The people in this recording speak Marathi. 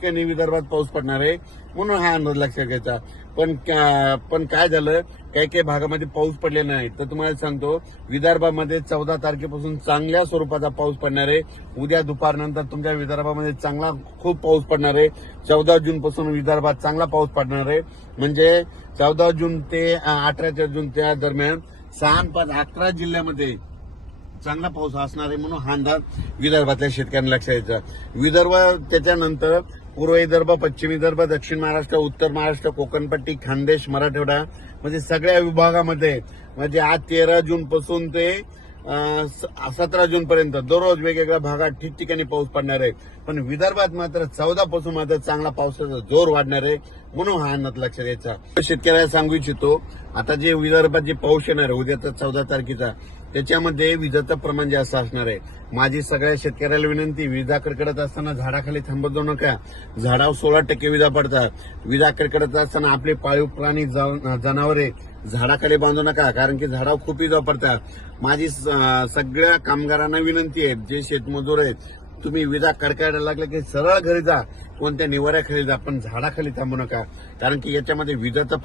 ठिकाणी विदर्भात पाऊस पडणार आहे म्हणून हा अंदाज लक्षात घ्यायचा. पण पण काय झालं काही काही भागामध्ये पाऊस पडलेला नाही. तर तुम्हाला सांगतो विदर्भामध्ये चौदा तारखेपासून चांगल्या स्वरूपाचा पाऊस पडणार आहे. उद्या दुपारनंतर तुमच्या विदर्भामध्ये चांगला खूप पाऊस पडणार आहे. चौदा जून पासून विदर्भात चांगला पाऊस पडणार आहे. म्हणजे चौदा जून ते अठरा जून त्या दरम्यान सहा पाच अकरा जिल्ह्यामध्ये चांगला पाऊस असणार आहे म्हणून हा अंदाज विदर्भातल्या शेतकऱ्यांना लक्षात यायचा विदर्भ त्याच्यानंतर पूर्व विदर्भ पश्चिम विदर्भ दक्षिण महाराष्ट्र उत्तर महाराष्ट्र कोकणपट्टी खानदेश मराठवाडा म्हणजे सगळ्या विभागामध्ये म्हणजे आज तेरा जून पासून ते सतरा जून पर्यंत दररोज वेगवेगळ्या भागात ठिकठिकाणी पाऊस पडणार आहे. पण विदर्भात मात्र चौदा पासून मात्र चांगला पावसाचा जोर वाढणार आहे म्हणून हा अंदाज लक्षात द्यायचा. शेतकऱ्याला सांगू इच्छितो आता जे विदर्भात जे पाऊस येणार आहे उद्याचा चौदा तारखेचा त्याच्यामध्ये विजाचं प्रमाण जास्त असणार आहे. माझी सगळ्या शेतकऱ्याला विनंती विजा कडकडत असताना झाडाखाली थांबत जाऊ नका. झाडावर सोळा टक्के विजा पडतात. विजा कडकडत असताना आपले पाळीव प्राणी जनावरे झाडाखाली बांधू नका कारण की झाडावर खूप विजा वापरतात माझी स- सगळ्या कामगारांना विनंती आहे जे शेतमजूर आहेत तुम्ही विजा कडकायला लागल्या की सरळ घरी जा कोणत्या निवाऱ्याखाली जा पण झाडाखाली थांबू नका कारण की याच्यामध्ये विजाचं